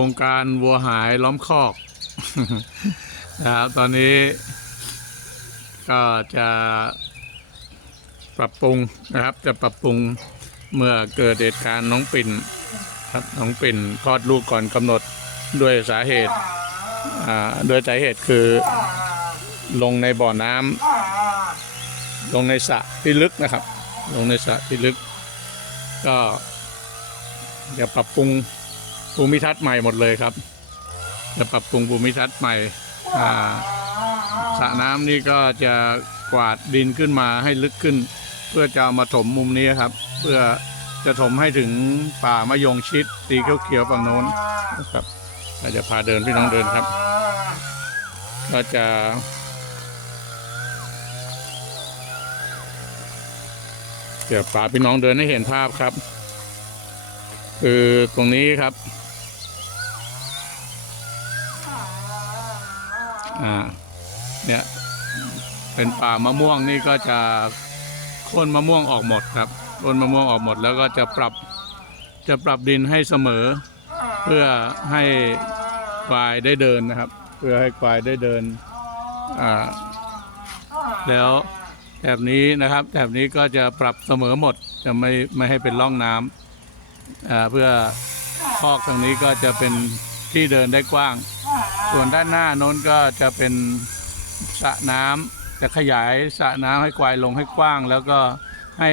ครงการวัวหายล้อมคอกนะครับตอนนี้ ก็จะปรับปรุงนะครับ จะปรับปรุงเมื่อเกิดเหตุการณ์น้องปิ่นครับน้องปิ่นคลอดลูกก่อนกำหนดด้วยสาเหตุอ่าด้วยสาเหตุคือลงในบ่อน้ำลงในสระที่ลึกนะครับ ลงในสระที่ลึก ก็จะปรับปรุง ภูมิทัศน์ใหม่หมดเลยครับ จะปรับปรุงภูมิทัศน์ใหม่สระน้ำนี่ก็จะกวาดดินขึ้นมาให้ลึกขึ้น เพื่อจะามาถมมุมนี้ครับ เพื่อจะถมให้ถึงป่ามะยงชิดสีเขียวๆฝั่งโน้นนะครับเราจะพาเดินพี่น้องเดินครับ ก็จะ เดี๋ยวป่าพี่น้องเดินให้เห็นภาพครับ คือตรงนี้ครับ อ่าเนี่ยเป็นป่ามะม่วงนี่ก็จะโค่นมะม่วงออกหมดครับโค่นมะม่วงออกหมด แล้วก็จะปรับจะปรับดินให้เสมอ เพื่อให้ควายได้เดินนะครับ เพื่อให้ควายได้เดินอ่าแล้วแถบนี้นะครับแถบนี้ก็จะปรับเสมอหมดจะไม่ไม่ให้เป็นร่องน้ำเพื่อคอกตรงนี้ก็จะเป็นที่เดินได้กว้าง ส่วนด้านหน้าน้นก็จะเป็นสระน้ำจะขยายสระน้ำให้ควายลงให้กว้าง แล้วก็ให้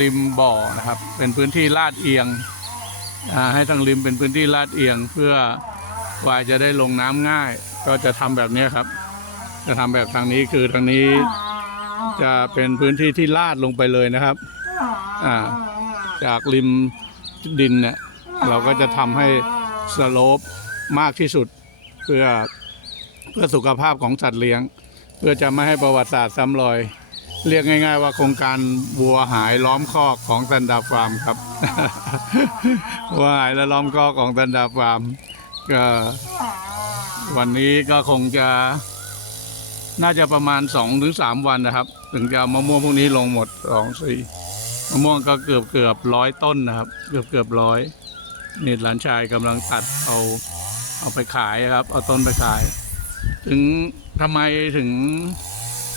ริมบ่อนะครับ เป็นพื้นที่ลาดเอียงให้ทางริมเป็นพื้นที่ลาดเอียง เพื่อวายจะได้ลงน้ำง่าย ก็จะทำแบบนี้ครับ จะทำแบบทางนี้คือทางนี้จะเป็นพื้นที่ที่ลาดลงไปเลยนะครับอ่าจากริมดินเนี่ยเราก็จะทำให้สโลป มากที่สุดเพื่อเพื่อสุขภาพของสัตว์เลี้ยง เพื่อจะไม่ให้ประวัติศาสตร์ซ้ำรอย เรียกง่าย ๆ ว่าโครงการวัวหายล้อมคอกของตันดาฟาร์มครับวัวหายและล้อมคอกของตันดาฟาร์มก็วันนี้ก็คงจะน่าจะประมาณ2อถึงสวันนะครับ ถึงจะมะม่วงพวกนี้ลงหมดสองสี่มะม่วงก็เกือบเกือบร้อยต้นนะครับ เกือบเกือบร้อยนี่หลานชายกำลังตัดเอา เอาไปขายครับ เอาต้นไปขาย ถึงทำไมถึง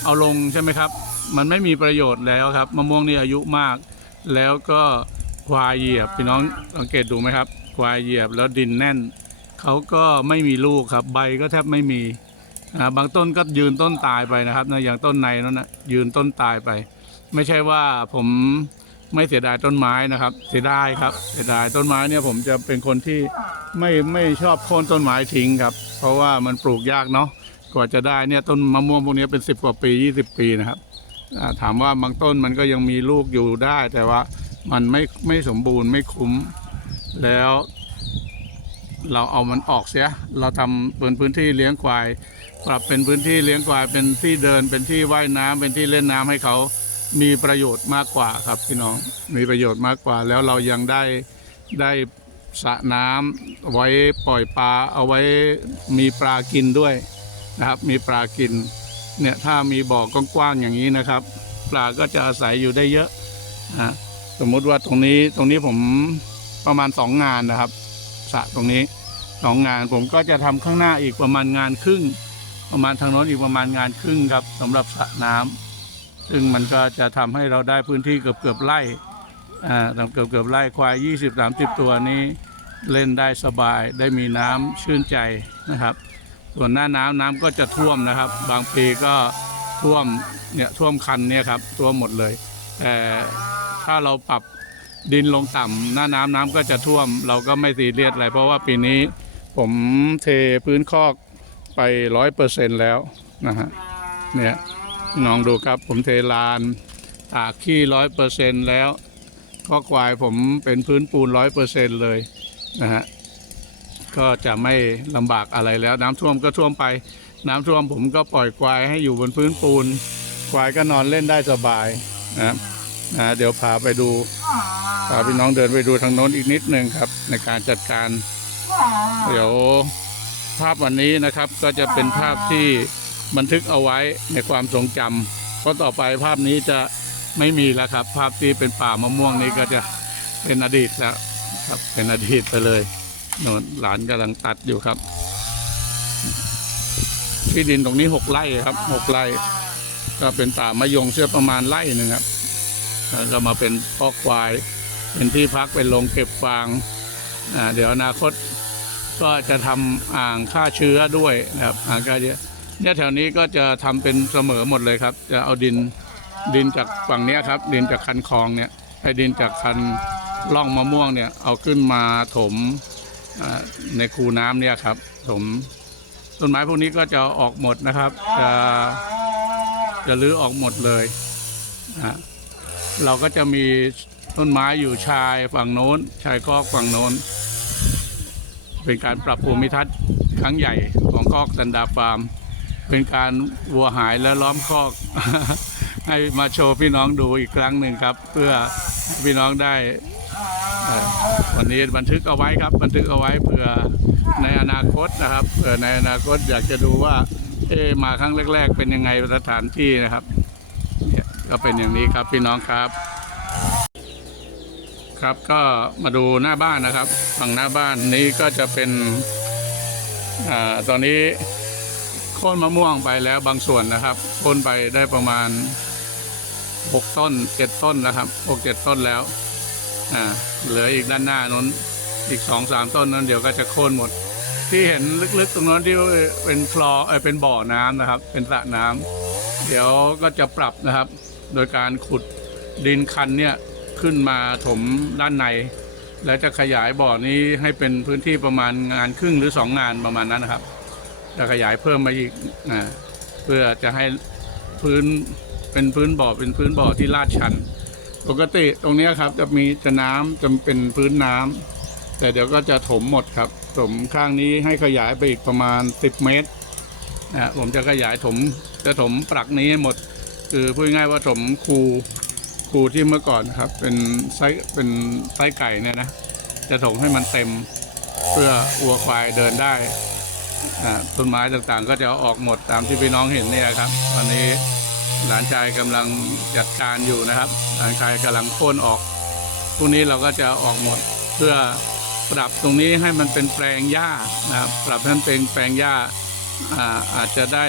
เอาลงใช่ไหมครับ มันไม่มีประโยชน์แล้วครับ มะม่วงนี่อายุมาก แล้วก็ควายเหยียบพี่น้องสังเกตดูไหมครับ ควายเหยียบแล้วดินแน่นเขาก็ไม่มีลูกครับ ใบก็แทบไม่มีบางต้นก็ยืนต้นตายไปนะครับนะอย่างต้นในนั้นนะยืนต้นตายไป ไม่ใช่ว่าผม ไม่เสียดายต้นไม้นะครับ เสียดายครับ เสียดายต้นไม้เนี่ยผมจะเป็นคนที่ไม่ไม่ชอบโค่นต้นไม้ทิ้งครับ เพราะว่ามันปลูกยากเนาะกว่าจะได้เนี่ยต้นมะม่วงพวกนี้เป็นสิบกว่าปียี่สิบปีนะครับถามว่าบางต้นมันก็ยังมีลูกอยู่ได้ แต่ว่ามันไม่ไม่สมบูรณ์ไม่คุ้ม แล้ว เราเอามันออกเสีย เราทำเป็นพื้นที่เลี้ยงควาย ปรับเป็นพื้นที่เลี้ยงควายเป็นที่เดินเป็นที่ว่ายน้ำเป็นที่เล่นน้ำให้เขา มีประโยชน์มากกว่าครับพี่น้องมีประโยชน์มากกว่า แล้วเรายังได้ได้สระน้ำไว้ปล่อยปลาเอาไว้มีปลากินด้วยนะครับ มีปลากินเนี่ยถ้ามีบ่อกว้างๆอย่างนี้นะครับ ปลาก็จะอาศัยอยู่ได้เยอะนะสมมุติว่าตรงนี้ตรงนี้ผมประมาณสองงานนะครับสระตรงนี้สองงานผมก็จะทำข้างหน้าอีกประมาณงานครึ่ง ประมาณทางโน้นอีกประมาณงานครึ่งครับสำหรับสระน้ำ ซึ่งมันก็จะทำให้เราได้พื้นที่เกือบเกือบๆไร่อ่าเกือบเกือบๆไร่ควาย 20 30 ตัวนี้เล่นได้สบายได้มีน้ำชื่นใจนะครับ ส่วนหน้าน้ำน้ำก็จะท่วมนะครับ บางปีก็ท่วมเนี่ยท่วมคันเนี่ยครับท่วมหมดเลย แต่ถ้าเราปรับดินลงต่ำหน้าน้ำน้ำก็จะท่วม เราก็ไม่ซีเรียสอะไร เพราะว่าปีนี้ผมเทพื้นคอกไปร้อยเปอร์เซ็นต์แล้วนะฮะเนี่ย น้องดูครับผมเทลานตากขี้ร้อยเปอร์เซ็นแล้วข้อควายผมเป็นพื้นปูนร้อยเปอร์เซ็นเลยนะฮะก็จะไม่ลำบากอะไรแล้ว น้ำท่วมก็ท่วมไป น้ำท่วมผมก็ปล่อยควายให้อยู่บนพื้นปูน ควายก็นอนเล่นได้สบายนะนะเดี๋ยวพาไปดูพาพี่น้องเดินไปดูทางโน้นอีกนิดนึงครับ ในการจัดการ เดี๋ยวภาพวันนี้นะครับก็จะเป็นภาพที่ บันทึกเอาไว้ในความทรงจำเพราะต่อไปภาพนี้จะไม่มีแล้วครับ ภาพที่เป็นป่ามะม่วงนี้ก็จะเป็นอดีตแล้วครับเป็นอดีตไปเลยนนหลานกำลังตัดอยู่ครับ ที่ดินตรงนี้หกไร่ครับหกไร่ ก็เป็นป่ามะยงเสื้อประมาณไร่หนึ่งครับแล้วก็มาเป็นพอกควาย เป็นที่พักเป็นโรงเก็บฟางอ่าเดี๋ยวอนาคตก็จะทำอ่างฆ่าเชื้อด้วยนะครับอ่างฆ่าเชื้อ เนี่ยแถวนี้ก็จะทำเป็นเสมอหมดเลยครับ จะเอาดินดินจากฝั่งเนี้ยครับ ดินจากคันคลองเนี่ยไอ้ดินจากคันร่องมะม่วงเนี่ยเอาขึ้นมาถมในคูน้ำเนี่ยครับ ถมต้นไม้พวกนี้ก็จะออกหมดนะครับ จะจะรื้อออกหมดเลยนะเราก็จะมีต้นไม้อยู่ชายฝั่งโน้น ชายคอกฝั่งโน้น เป็นการปรับภูมิทัศน์ครั้งใหญ่ของคอกสันดาฟาร์ม เป็นการวัวหายและล้อมคอก ให้มาโชว์พี่น้องดูอีกครั้งหนึ่งครับ เพื่อพี่น้องได้วันนี้บันทึกเอาไว้ครับ บันทึกเอาไว้เผื่อในอนาคตนะครับเผื่อในอนาคตอยากจะดูว่าเอมาครั้งแรก ๆ เป็นยังไงสถานที่นะครับก็เป็นอย่างนี้ครับพี่น้องครับ ครับก็มาดูหน้าบ้านนะครับฝั่งหน้าบ้านนี้ก็จะเป็นอ่าตอนนี้ โค่นมะม่วงไปแล้วบางส่วนนะครับโค่นไปได้ประมาณหกต้นเจ็ดต้นนะครับหกเจ็ดต้นแล้วอ่าเหลืออีกด้านหน้านั้นอีกสองสามต้นนั้นเดี๋ยวก็จะโค่นหมด ที่เห็นลึกๆตรงนั้นที่เป็นคลอเออเป็นบ่อน้ำนะครับ เป็นสระน้ำเดี๋ยวก็จะปรับนะครับ โดยการขุดดินคันเนี่ยขึ้นมาถมด้านใน แล้วจะขยายบ่อนี้ให้เป็นพื้นที่ประมาณงานครึ่งหรือสองงานประมาณนั้นนะครับ จะขยายเพิ่มมาอีกนะเพื่อจะให้พื้นเป็นพื้นบ่อเป็นพื้นบ่อที่ลาดชัน ปกติตรงนี้ครับจะมีจะน้ำจะเป็นพื้นน้ำแต่เดี๋ยวก็จะถมหมดครับถมข้างนี้ให้ขยายไปอีกประมาณ 10 เมตรนะผมจะขยายถมจะถมปลักนี้ให้หมด คือพูดง่ายว่าถมคูคูที่เมื่อก่อนครับ เป็นไซส์เป็นไซส์ไก่เนี่ยนะจะถมให้มันเต็มเพื่อวัวควายเดินได้ ต้นไม้ต่างๆ ก็จะออกหมดตามที่พี่น้องเห็นเนี่ยครับ ตอนนี้หลานชายกำลังจัดการอยู่นะครับ หลานชายกำลังโค่นออกพรุ่งนี้เราก็จะออกหมดเพื่อปรับตรงนี้ให้มันเป็นแปลงหญ้านะครับปรับให้มันเป็นแปลงหญ้าอาอาจจะได้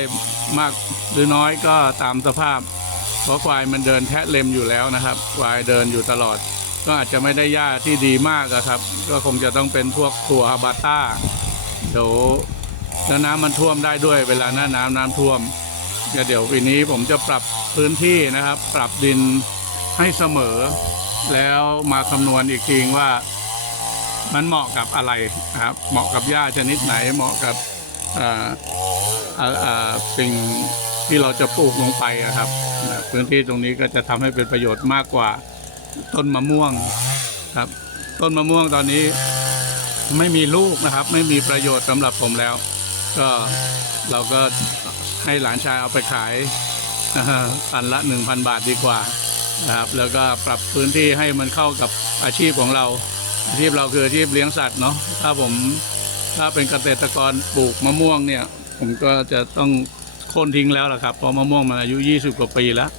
มากหรือน้อยก็ตามสภาพ เพราะควายมันเดินแทะเล็มอยู่แล้วนะครับควายเดินอยู่ตลอด ก็อาจจะไม่ได้หญ้าที่ดีมากอะครับ ก็คงจะต้องเป็นพวกถั่วบาต้าเดี๋ยว แล้วน้ำมันท่วมได้ด้วยเวลาหน้าน้ำน้ำท่วมก็เดี๋ยวปีนี้ผมจะปรับพื้นที่นะครับ ปรับดินให้เสมอ แล้วมาคำนวณอีกทีว่ามันเหมาะกับอะไรครับ เหมาะกับหญ้าชนิดไหน เหมาะกับสิ่งที่เราจะปลูกลงไปครับ พื้นที่ตรงนี้ก็จะทำให้เป็นประโยชน์มากกว่าต้นมะม่วงครับ ต้นมะม่วงตอนนี้ไม่มีลูกนะครับ ไม่มีประโยชน์สำหรับผมแล้ว ก็เราก็ให้หลานชายเอาไปขายตันละ 1,000 บาทดีกว่านะครับแล้วก็ปรับพื้นที่ให้มันเข้ากับอาชีพของเรา อาชีพเราคืออาชีพเลี้ยงสัตว์เนาะถ้าผมถ้าเป็นเกษตรกรปลูกมะม่วงเนี่ย ผมก็จะต้องโค่นทิ้งแล้วล่ะครับเพราะมะม่วงมันอายุ 20 กว่าปีแล้ว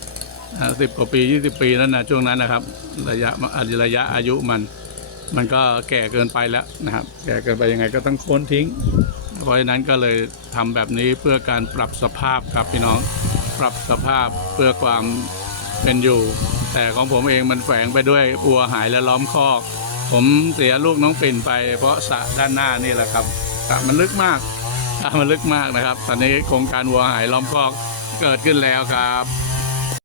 สิบกว่าปี 20 ปีนั่นนะช่วงนั้นนะครับ ระยะระยะอายุมัน มันก็แก่เกินไปแล้วนะครับ แก่เกินไปยังไงก็ต้องโค่นทิ้ง เพราะฉะนั้นก็เลยทำแบบนี้เพื่อการปรับสภาพครับพี่น้องปรับสภาพเพื่อความเป็นอยู่ แต่ของผมเองมันแฝงไปด้วยอัวหายและล้อมคอก ผมเสียลูกน้องปิ่นไป เพราะสระด้านหน้านี่แหละครับสระมันลึกมากสระมันลึกมากนะครับ ตอนนี้โครงการวัวหายล้อมคอกเกิดขึ้นแล้วครับ